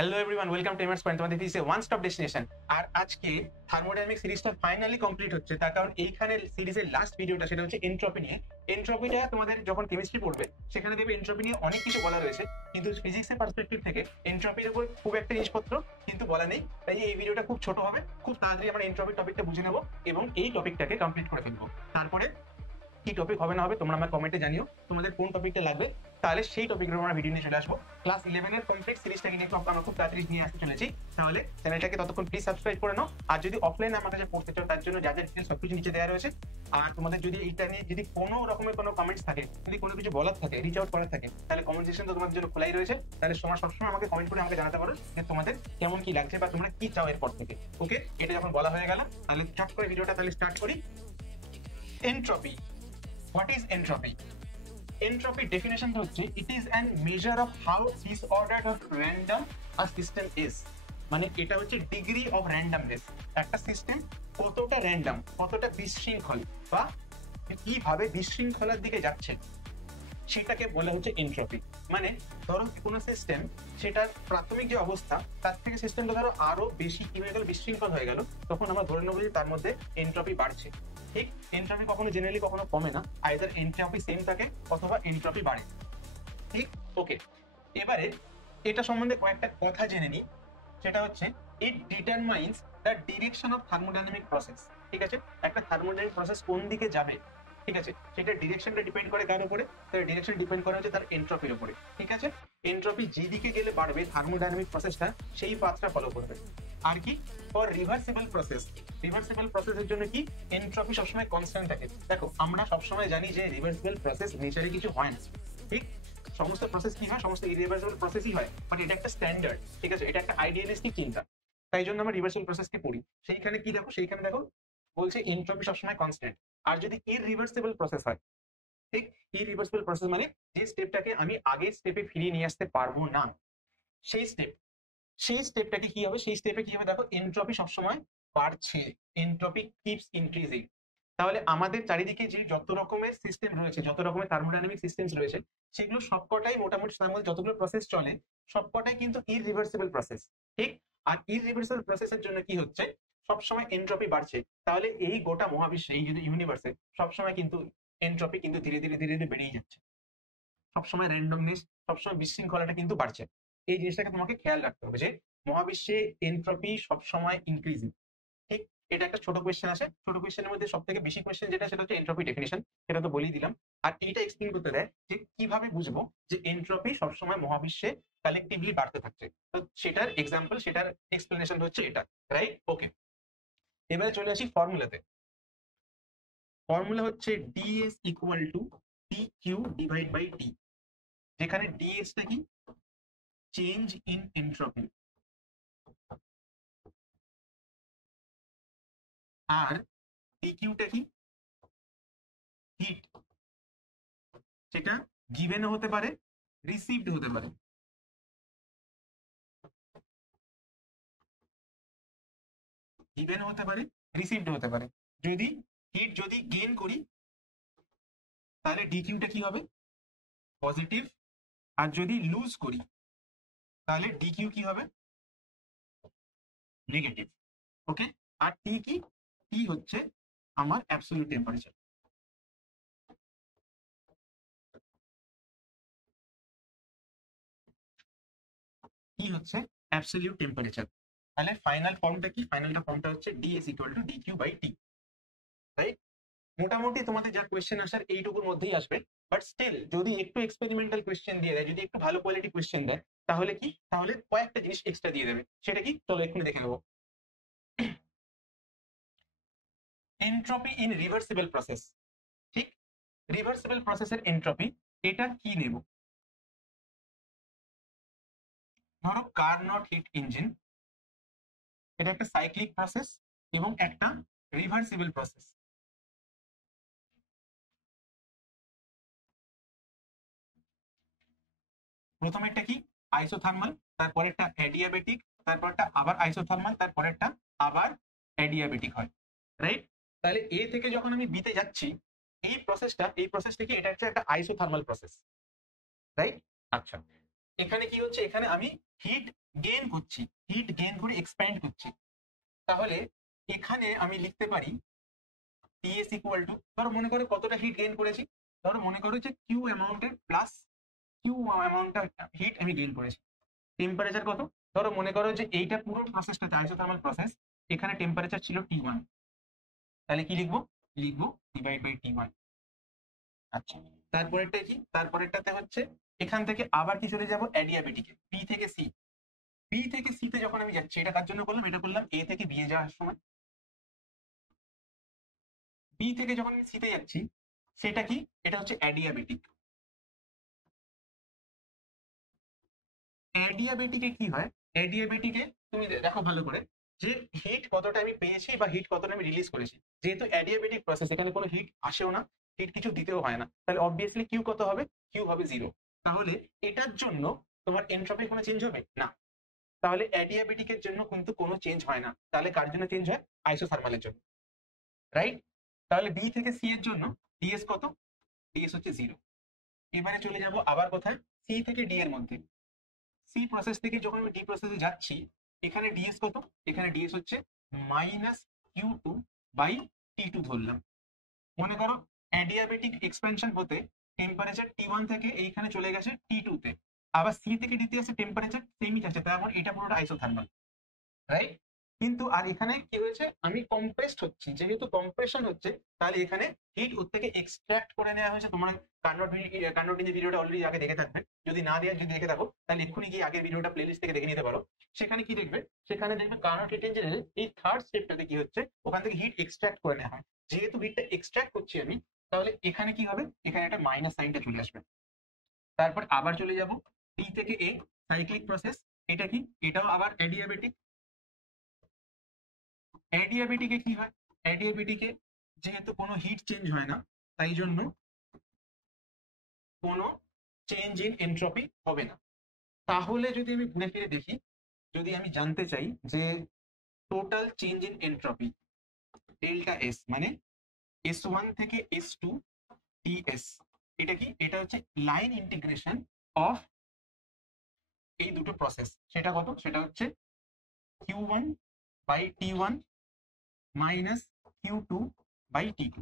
Hello everyone, welcome to MR's point, তোমাদের this one stop destination. আর আজকে thermodynamic সিরিজটা ফাইনালি কমপ্লিট হচ্ছে, তার কারণ এইখানে সিরিজের লাস্ট ভিডিওটা সেটা হচ্ছে এনট্রপি নিয়ে। এনট্রপিটা তোমাদের যখন কেমিস্ট্রি পড়বে সেখানে দেখবে এনট্রপি নিয়ে অনেক কিছু বলা রয়েছে, কিন্তু ফিজিক্সের পার্সপেক্টিভ থেকে এনট্রপির উপর খুব একটা জিনিসপত্র কিন্তু বলা নেই। তাই এই ভিডিওটা খুব ছোট হবে, খুব তাড়াতাড়ি আমরা এনট্রপির টপিকটা বুঝে নেবো এবং এই টপিকটাকে কমপ্লিট করে ফেলবো। তারপরে কি টপিক হবে না হবে তোমরা আমার কমেন্টে জানিও তোমাদের কোন টপিকটা লাগবে, তাহলে সেই টপিকের আমরা ভিডিও নিয়ে চলে আসবো। ক্লাস 11 এর কমপ্লিট সিরিজটাকে নিয়ে আমরা খুব তাড়াতাড়ি নিয়ে আসতে চলেছি। তাহলে চ্যানেলটাকে ততক্ষণ প্লিজ সাবস্ক্রাইব করে নাও। আর যদি অফলাইনে আমার কাছে পড়তে চাও তার জন্য যা যা ডিটেলস সবকিছু নিচে দেওয়া রয়েছে। আর তোমাদের যদি এইটা নিয়ে যদি কোনো রকমের কোনো কমেন্টস থাকে, যদি কোনো কিছু বলার থাকে, রিচ আউট করার থাকে, তাহলে কমেন্ট সেকশন তো তোমাদের জন্য খোলাই রয়েছে। তাহলে তোমরা সবসময় আমাকে কমেন্ট করে আমাকে জানাতে পারো যে তোমাদের কেমন কি লাগছে বা তোমরা কি চাও এরপর থেকে। ওকে, এটা যখন বলা হয়ে গেল তাহলে চট করে ভিডিওটা তাহলে স্টার্ট করি। Entropy, what is entropy? Entropy definition হচ্ছে it is an measure of how disordered or random a system is। মানে এটা হচ্ছে ডিগ্রি অফ র্যান্ডমনেস, একটা সিস্টেম কতটা র্যান্ডম, কতটা বিশৃঙ্খল বা কিভাবে বিশৃঙ্খলার দিকে যাচ্ছে সেটাকে বলা হচ্ছে এনট্রপি। মানে ধরো কোনো সিস্টেম সেটার প্রাথমিক যে অবস্থা তার থেকে সিস্টেমটা ধরো আরো বেশি কি হয়ে গেল, বিশৃঙ্খল হয়ে গেল, তখন আমরা ধরে নেবো যে তার মধ্যে এনট্রপি বাড়ছে। ঠিক, এনট্রপি কখনো জেনারেলি কখনো কমে না, আইদার এনট্রপি সেম থাকে অথবা এনট্রপি বাড়ে। ঠিক, ওকে। এবারে এটা সম্বন্ধে কয়েকটা কথা জেনে নিই। সেটা হচ্ছে it determines the direction of thermodynamic process. ঠিক আছে, একটা থার্মোডাইনামিক প্রসেস কোন দিকে যাবে, ঠিক আছে, সেটা ডিরেকশনটা ডিপেন্ড করে কার উপরে? তার ডিরেকশন ডিপেন্ড করে হচ্ছে তার এনট্রপির উপরে। ঠিক আছে, এনট্রপি যেদিকে গেলে বাড়বে থার্মোডাইনামিক প্রসেসটা সেই পাথটা ফলো করবে। আর কি, ফর রিভার্সিবল প্রসেস, রিভার্সিবল প্রসেসের জন্য কি এনট্রপি সবসময় কনস্ট্যান্ট থাকে। দেখো আমরা সবসময় জানি যে রিভার্সিবল প্রসেস নেচারে কিছু হয় না। ঠিক, সমস্ত প্রসেস কি হয়, সমস্ত ইরিভার্সিবল প্রসেসই হয়, বাট এটা একটা স্ট্যান্ডার্ড। ঠিক আছে, এটা একটা আইডিয়ালিস্টিক চিন্তা, তাই জন্য আমরা রিভার্সিবল প্রসেসকে পড়ি। সেইখানে কি দেখো, সেইখানে দেখো বলছে এনট্রপি সবসময় কনস্ট্যান্ট। আর যদি ইরিভার্সিবল প্রসেস হয়, ঠিক, ইরিভার্সিবল প্রসেস মানে যে স্টেপটাকে আমি আগের স্টেপে ফিরিয়ে নিয়ে আসতে পারবো না, সেই স্টেপ, সেই স্টেপটাকে কি হবে, সেই স্টেপে কি হবে দেখো, এনট্রপি সবসময় বাড়ছে, এনট্রপি কিপস ইনক্রিজিং। তাহলে আমাদের চারিদিকে যে যত রকমের সিস্টেম রয়েছে, যত রকমের থার্মোডাইনামিক সিস্টেমস রয়েছে, সেগুলো সবকটাই মোটামুটি তার মধ্যে যতগুলো প্রসেস চলে সবকটাই কিন্তু ইররিভার্সিবল প্রসেস। ঠিক, আর ইররিভার্সিবল প্রসেসের জন্য কি হচ্ছে, সবসময় এনট্রপি বাড়ছে। তাহলে এই গোটা মহাবিশ্বে, এই যদি ইউনিভার্সে সবসময় কিন্তু এনট্রপি কিন্তু ধীরে ধীরে ধীরে ধীরে বেড়েই যাচ্ছে। সবসময় র্যান্ডমনেস, সবসময় বিশৃঙ্খলাটা কিন্তু বাড়ছে। এই জিনিসটাকে তোমাকে খেয়াল রাখতে হবে যে মহাবিশ্বে এনট্রপি সবসময় ইনক্রিজিং। ঠিক, এটা একটা ছোট কোয়েশ্চেন আসে, ছোট কোয়েশ্চেনের মধ্যে সব থেকে বেশি কোয়েশ্চেন যেটা সেটা হচ্ছে এনট্রপি ডেফিনিশন, সেটা তো বলেই দিলাম। আর এইটা এক্সপ্লেন করতে দেয় যে কিভাবে বুঝবো যে এনট্রপি সবসময় মহাবিশ্বে কালেকটিভলি বাড়তে থাকছে। তো সেটার এক্সাম্পল, সেটার এক্সপ্লেনেশন হচ্ছে এটা, রাইট? ওকে, এবারে চলে আসি ফর্মুলাতে। ফর্মুলা হচ্ছে DS equal to T Q divide by T, যেখানে ডিএসটা কি, চেঞ্জ ইন এনট্রপি, আর ডিকিউটা কি, হিট, সেটা গিভেন হতে পারে, রিসিভড হতে পারে। গিভেন হতে পারে, রিসিভড হতে পারে। যদি হিট যদি গেইন করি তাহলে ডিকিউটা কি হবে, পজিটিভ। আর যদি লুজ করি তাহলে ডিকিউ কি হবে, নেগেটিভ। ওকে, আর টি কি, টি হচ্ছে আমার অ্যাবসলিউট টেম্পারেচার। কি হচ্ছে অ্যাবসলিউট টেম্পারেচার। তাহলে ফাইনাল ফর্মটা কি, ফাইনালটা ফর্মটা হচ্ছে DS equal to DQ by T, right? মোটামুটি তোমাদের যা কোয়েশ্চেন আসার এইটুকুর মধ্যেই আসবে, বাট স্টিল যদি একটু এক্সপেরিমেন্টাল কোয়েশ্চেন দিয়ে দেয়, যদি একটু ভালো কোয়ালিটি কোয়েশ্চেন দেয়, তাহলে কি, তাহলে কয়েকটা জিনিস এক্সট্রা দিয়ে দেবে। সেটা কি, চলো এক্ষুনি দেখে নেবো। Entropy in reversible process. ঠিক, রিভার্সিবল প্রসেসের এনট্রপি, এটা কি নেব? ধরো কার্নট হিট ইঞ্জিন, এটা একটা সাইক্লিক প্রসেস এবং একটা রিভার্সিবল প্রসেস। প্রথমেরটা কি, আইসোথার্মাল, তারপরেরটা অ্যাডিয়াবেটিক, তারপরটা আবার আইসোথার্মাল, তারপরেরটা আবার অ্যাডিয়াবেটিক হয়, রাইট? তাহলে এ থেকে যখন আমি বিতে যাচ্ছি, এই প্রসেসটা, এই প্রসেসটা কি, এটা হচ্ছে একটা আইসোথার্মাল প্রসেস, রাইট? আচ্ছা, এখানে কি হচ্ছে, এখানে আমি হিট গেইন করছি, হিট গেইন করে এক্সপ্যান্ড করছি। তাহলে এখানে আমি লিখতে পারি টিএস ইকুয়াল টু, ধরো মনে করো কতটা হিট গেইন করেছি, ধরো মনে করো যে কিউ অ্যামাউন্টের প্লাস কিউ অ্যামাউন্টটা হিট আমি গেইন করেছি। টেম্পারেচার কত, ধরো মনে করো যে এইটা পুরো প্রসেসটা আইসোথার্মাল প্রসেস, এখানে টেম্পারেচার ছিল T1, তাহলে কি লিখবো, লিখবো ডিভাইড বাই T1। আচ্ছা, তারপরেরটা কি, তারপরেরটাতে হচ্ছে এখান থেকে আবার কি চলে যাবো অ্যাডিয়াবেটিকে, বি থেকে সি। বি থেকে সি তে যখন আমি যাচ্ছি, এটা কার জন্য করলাম, এটা করলাম এ থেকে বি এ যাওয়ার সময়। বি থেকে যখন আমি সি তে যাচ্ছি, সেটা কি, এটা হচ্ছে অ্যাডিয়াবেটিক। অ্যাডিয়াবেটিকে কি হয়, অ্যাডিয়াবেটিকে তুমি দেখো ভালো করে যে হিট কতটা আমি পেয়েছি বা হিট কতটা আমি রিলিজ করেছি। যেহেতু অ্যাডিয়াবেটিক প্রসেস, এখানে কোনো হিট আসেও না, হিট কিছু দিতেও হয় না, তাহলে অবভিয়াসলি কিউ কত হবে, কিউ হবে 0। তাহলে এটার জন্য তোমার এনট্রপি কোনো চেঞ্জ হবে না। তাহলে অ্যাডিয়াবেটিকের জন্য কিন্তু কোনো চেঞ্জ হয় না, তাহলে কার জন্য চেঞ্জ হয়, আইসোথার্মালের জন্য, রাইট। তাহলে বি থেকে সি এর জন্য ডিএস কত, ডিএস হচ্ছে 0। এবারে চলে যাব আবার কোথায়, সি থেকে ডি এর মধ্যে। সি প্রসেস থেকে যখন আমি ডি প্রসেসে যাচ্ছি, এখানে ডিএস কত, এখানে ডিএস হচ্ছে -Q2/T2 ধরলাম। মনে করো অ্যাডিয়াবেটিক এক্সপেনশন হতে টেম্পারেচার T1 থেকে এইখানে চলে গেছে T2 তে, আবার সি থেকে ডিতে আসে টেম্পারেচার সেমই আছে, তার মানে এটা পুরোটা আইসোথার্মাল, রাইট। কিন্তু আর এখানে কি হয়েছে, আমি কম্প্রেসড হচ্ছি, যেহেতু কম্প্রেশন হচ্ছে, তাহলে এখানে হিট ওর থেকে এক্সট্রাক্ট করে নেওয়া হয়েছে। তোমার কার্নোট যে ভিডিওটা অলরেডি আগে দেখে থাকবে, যদি না দিয়ে যদি দেখে থাকো তাহলে এক্ষুনি গিয়ে আগের ভিডিওটা প্লেলিস্ট থেকে দেখে নিতে পারো। সেখানে কি দেখবে, সেখানে দেখবে কার্নোট হিট ইঞ্জিনের এই থার্ড স্টেপটাতে কি হচ্ছে, ওখান থেকে হিট এক্সট্রাক্ট করে নেওয়া হয়। যেহেতু হিটটা এক্সট্রাক্ট করছি আমি, তাহলে এখানে কি হবে, এখানে একটা মাইনাস সাইনটা চলে আসবে। তারপর আবার চলে যাব টি থেকে এ, সাইক্লিক প্রসেস। এটা কি, এটাও আবার অ্যাডিয়াবেটিক। অ্যাডিয়াবেটিকে কি হয়, অ্যাডিয়াবেটিকে যেহেতু কোনো হিট চেঞ্জ হয় না, তাই জন্য কোনো চেঞ্জ ইন এনট্রপি হবে না। তাহলে যদি আমি ঘুরে ফিরে দেখি, যদি আমি জানতে চাই যে total change in entropy delta S, মানে S1 থেকে S2 টিএস, এটা কি, এটা হচ্ছে লাইন ইন্টিগ্রেশন অফ এই দুটো প্রসেস। সেটা কত, সেটা হচ্ছে Q1/T1 মাইনাস Q2/T2,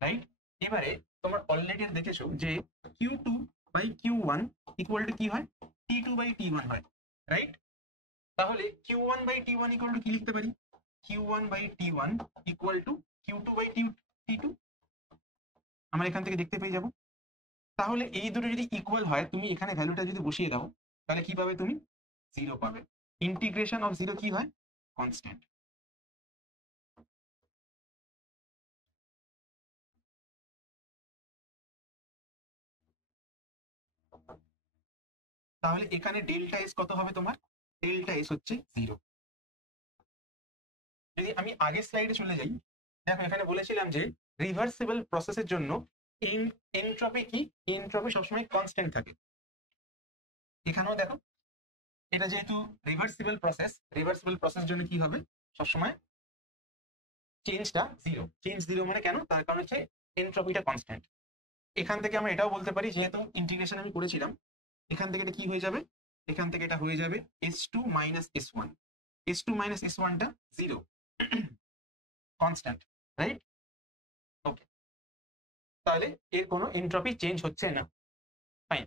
রাইট। এবারে তোমার অলরেডি দেখেছো যে Q2/Q1 ইকুয়াল টু কি হয়, T2/T1 হয়, রাইট। তাহলে Q1/T1 ইকুয়াল টু কি লিখতে পারি, Q1/T1 ইকুয়াল টু Q2/T2 আমরা এখান থেকে দেখতে পেয়ে যাব। তাহলে এই দুটো যদি ইকুয়াল হয়, তুমি এখানে ভ্যালুটা যদি বসিয়ে দাও, তাহলে কি পাবে তুমি, 0 পাবে। ইন্টিগ্রেশন অফ 0 কি হয়, কনস্ট্যান্ট। তাহলে এখানে ডেল্টা এস কত হবে তোমার, ডেল্টা এস হচ্ছে 0। যদি আমি আগের স্লাইডে চলে যাই, দেখো এখানে বলেছিলাম যে রিভার্সিবল প্রসেসের জন্য এনট্রপি কি, এনট্রপি সবসময় কনস্ট্যান্ট থাকে। এখানেও দেখো, এটা যেহেতু রিভার্সিবল প্রসেস, রিভার্সিবল প্রসেস জন্য কি হবে, সবসময় চেঞ্জটা 0। চেঞ্জ 0 মানে কেন, তার কারণ হচ্ছে এনট্রপিটা কনস্ট্যান্ট। এখান থেকে আমরা এটাও বলতে পারি, যেহেতু ইন্টিগ্রেশন আমি করেছিলাম, এখান থেকে এটা কি হয়ে যাবে, এখান থেকে এটা হয়ে যাবে S2 - S1। S2 - S1 টা 0, কনস্ট্যান্ট, রাইট। ওকে, তাহলে এর কোনো এনট্রপি চেঞ্জ হচ্ছে না, ফাইন।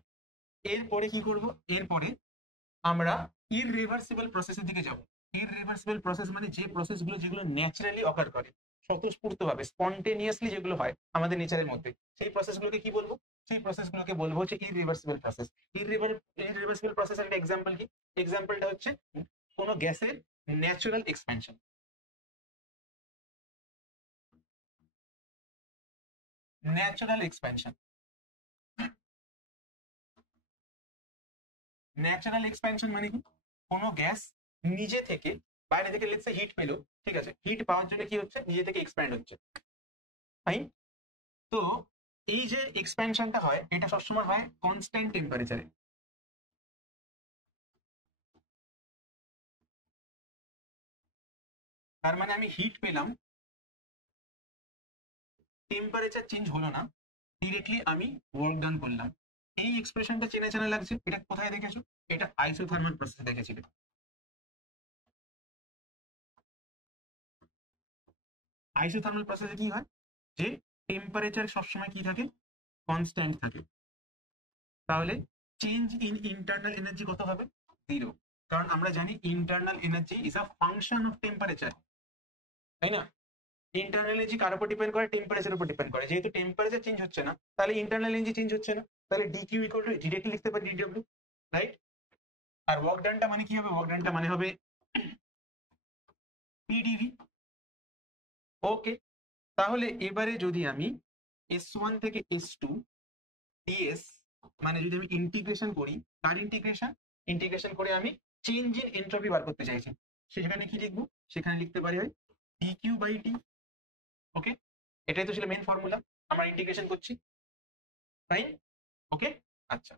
এরপরে কি করব, এরপরে আমরা ইররিভার্সিবল প্রসেসের দিকে যাব। ইররিভার্সিবল প্রসেস মানে যে প্রসেসগুলো যেগুলো ন্যাচারালি অকার করে, স্বতঃস্ফূর্তভাবে স্পন্টেনিয়াসলি যেগুলো হয় আমাদের নেচারের মধ্যে, সেই প্রসেসগুলোকে কি বলবো, সেই প্রসেসগুলোকে বলবো হচ্ছে ইররিভার্সিবল প্রসেস। ইররিভার্সিবল প্রসেসের একটা এক্সাম্পল কি, এক্সাম্পলটা হচ্ছে কোনো গ্যাসের natural expansion. Natural expansion, natural expansion মানে কি, কোনো গ্যাস নিজে থেকে, বাইরে থেকে লেটস সে হিট পেলো, ঠিক আছে, হিট পাওয়ার জন্য কি হচ্ছে, নিজে থেকে এক্সপ্যান্ড হচ্ছে, ফাইন। তো এই যে এক্সপ্যানশনটা হয়, এটা সবসময় হয় কনস্ট্যান্ট টেম্পারেচারে। তার মানে আমি হিট পেলাম, টেম্পারেচার চেঞ্জ হলো না, ডিরেক্টলি আমি ওয়ার্ক ডান করলাম। এই এক্সপ্রেশনটা চেনা চেনা লাগছে, এটা কোথায় দেখেছো, এটা আইসোথার্মাল প্রসেস দেখেছিলে। আইসোথার্মাল প্রসেসে কি হয়, যে টেম্পারেচার সবসময় কি থাকে, কনস্ট্যান্ট থাকে। তাহলে চেঞ্জ ইন ইন্টারনাল এনার্জি কত হবে, 0, কারণ আমরা জানি internal energy is a function of temperature, তাই না? ইন্টারনাল এনার্জি কার উপর ডিপেন্ড করে, টেম্পারেচার উপর ডিপেন্ড করে। যেহেতু টেম্পারেচার চেঞ্জ হচ্ছে না, তাহলে ইন্টারনাল এনার্জি চেঞ্জ হচ্ছে না, তাহলে ডিকিউ ইকুয়াল টু ডিরেক্টলি লিখতে পারি ডিডব্লিউ, রাইট? আর ওয়ার্ক ডানটা মানে কি হবে, ওয়ার্ক ডানটা মানে হবে পিডিভি। ওকে, তাহলে এবারে যদি আমি S1 থেকে S2 ds মানে যদি আমি ইন্টিগ্রেশন করি, কার ইন্টিগ্রেশন করে আমি চেঞ্জ ইন এন্ট্রপি বার করতে চাইছি, সেখানে কি লিখবো, সেখানে লিখতে পারি হয় dq বাই t। ওকে, এটাই তো ছিল মেন ফর্মুলা, আমরা ইন্টিগ্রেশন করছি, ফাইন। ওকে, আচ্ছা,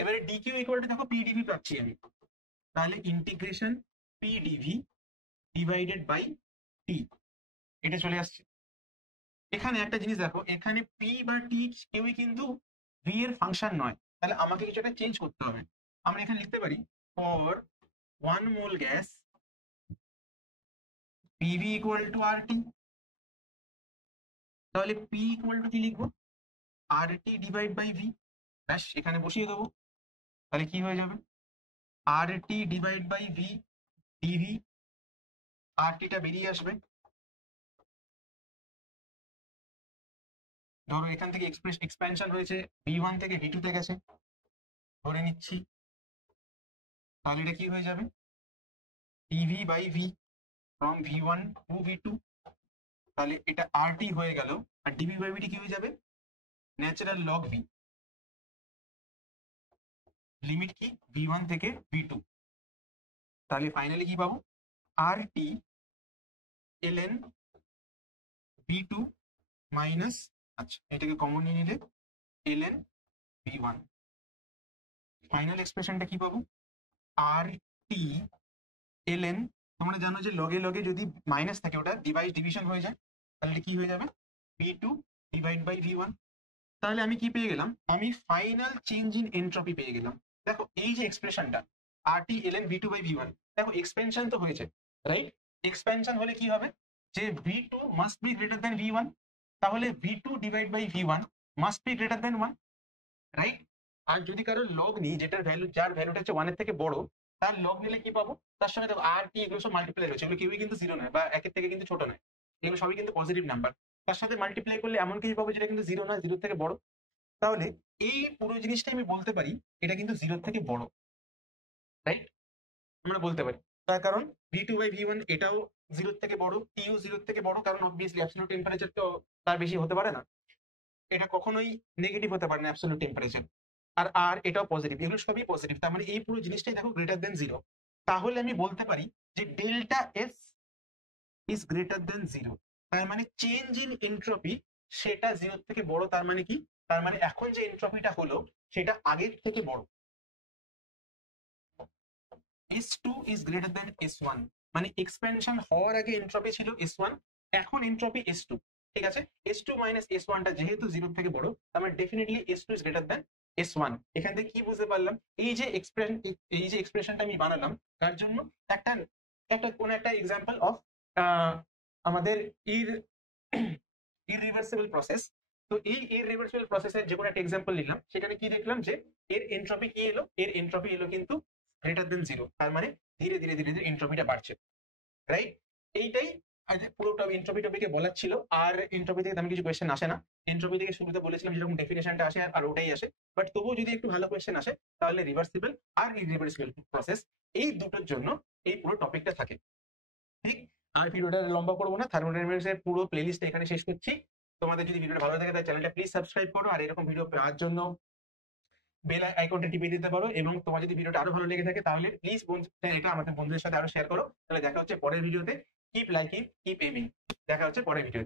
এবারে dq ইকুয়াল টু দেখো pdv পাচ্ছি আমি, তাহলে integration pdv divided by t, এটা চলে আসছে। এখানে একটা জিনিস দেখো, এখানে p বা t কেউই কিন্তু v এর ফাংশন নয়, তাহলে আমাকে কিছু একটা চেঞ্জ করতে হবে। আমরা এখানে লিখতে পারি for 1 mole gas pv equal to rt, তাহলে p ইকুয়াল টু কি লিখবো, rt ডিভাইড বাই v, ব্যাস এখানে বসিয়ে দেবো, তাহলে কি হয়ে যাবে, rt divide by v dv, rt টা বেরিয়ে আসবে। ধরো এখান থেকে এক্সপ্যানশন হয়েছে, v1 থেকে v2 তে গেছে, ধরে নিচ্ছি, তাহলে এটা কি হয়ে যাবে, dv by v from v1 to v2, তাহলে এটা rt হয়ে গেল, আর dv বাই vt কি হয়ে যাবে, ন্যাচারাল লগ v, লিমিট কি v1 থেকে v2, তাহলে ফাইনালি কি পাবো, rt ln v2 মাইনাস, আচ্ছা এটাকে কমন নিয়ে নিলে ln v1, ফাইনাল এক্সপ্রেশনটা কি পাবো, rt ln, তোমরা জানো যে লগে লগে যদি মাইনাস থাকে ওটা ডিভিশন হয়ে যায়, তাহলে কি হয়ে যাবে, v2 ডিভাইড বাই v1। তাহলে আমি কি পেয়ে গেলাম, আমি ফাইনাল চেঞ্জ ইন এন্ট্রপি পেয়ে গেলাম। দেখো এই যে এক্সপ্রেশনটা rt ln v2 by v1, দেখো এক্সপেনশন তো হয়েছে, রাইট? এক্সপেনশন হলে কি হবে, যে v2 must be greater than v1, তাহলে v2 divide by v1 must be greater than 1, right? আর যদি কারো লগ নিই, যেটার ভ্যালু, যার ভ্যালুটা হচ্ছে 1 এর থেকে বড়, তার লগ নিলে কি পাবো, তার সঙ্গে দেখো আর টি এগুলো সব মাল্টিপ্লাই হচ্ছে, এগুলো কেউই কিন্তু 0 নয় বা 1 এর থেকে কিন্তু ছোট নয়, এগুলো সবই কিন্তু পজিটিভ নাম্বার, তার সাথে মাল্টিপ্লাই করলে এমন কিছু পাবো যেটা কিন্তু 0 নয়, 0 থেকে বড়। তাহলে এই পুরো জিনিসটা আমি বলতে পারি এটা কিন্তু 0 থেকে বড়, রাইট? আমরা বলতে পারি, তার কারণ v2 বাই v1 এটাও 0 থেকে বড়, টিও 0 থেকে বড়, কারণ অবভিয়াসলি অ্যাবসলিউট টেম্পারেচার তো তার বেশি হতে পারে না, এটা কখনোই নেগেটিভ হতে পারে না অ্যাবসলিউট টেম্পারেচার, আর এটাও পজিটিভ, এগুলো সবই পজিটিভ, তার মানে এই পুরো জিনিসটাই দেখো গ্রেটার দেন 0। তাহলে আমি বলতে পারি যে delta S is greater than 0, তার মানে চেঞ্জ ইন এন্ট্রপি সেটা 0 থেকে বড়, তার মানে কি, তার মানে এখন যে এন্ট্রপিটা হলো সেটা আগের থেকে বড়। S2 is greater than S1, মানে এক্সপেনশন হওয়ার আগে এন্ট্রপি ছিল S1, এখন এন্ট্রপি S2, ঠিক আছে? S2 মাইনাস S1 টা যেহেতু 0 থেকে বড়, তার মানে definitely S2 is greater than S1। এখান থেকে কি বুঝতে পারলাম, এই যে এক্সপ্রেশনটা আমি বানালাম, তার জন্য কোন একটা এক্সাম্পল অফ আমাদের ইররিভার্সিবল প্রসেস। তো এই ইররিভার্সিবল প্রসেসের যে কোনো একটা এক্সাম্পল নিলাম, সেখানে কি দেখলাম যে এর এন্ট্রপি কি এলো, এর এন্ট্রপি এলো কিন্তু গ্রেটার দেন 0, তার মানে ধীরে ধীরে ধীরে ধীরে এন্ট্রপিটা বাড়ছে, রাইট? এইটাই পুরোটা এন্ট্রপি টপিকে বলার ছিল। আর এন্ট্রপি থেকে আমি কিছু কোয়েশ্চেন আসে না, এন্ট্রপি থেকে শুরুতে বলেছিলাম যেরকম ডেফিনেশনটা আসে আর ওটাই আসে, বাট তবুও যদি একটু ভালো কোয়েশ্চেন আসে তাহলে রিভার্সিবল আর ইররিভার্সিবল প্রসেস এই দুটোর জন্য এই পুরো টপিকটা থাকে, ঠিক? আর ভিডিওটা লম্বা করবো না, থার্মোডাইনামিক্সের পুরো প্লেলিস্ট এখানে শেষ করছি। তোমাদের যদি ভিডিওটা ভালো থাকে তাহলে চ্যানেলটা প্লিজ সাবস্ক্রাইব করো, আর এরকম ভিডিও পাওয়ার জন্য বেল আইকনটা টিপে দিতে পারো, এবং তোমার যদি ভিডিওটা আরো ভালো লেগে থাকে তাহলে প্লিজ এটা আমাদের বন্ধুদের সাথে আরো শেয়ার করো। তাহলে দেখা হচ্ছে পরের ভিডিওতে। কিপ লাইকিং, কিপ এমিং, দেখা হচ্ছে পরের ভিডিওতে।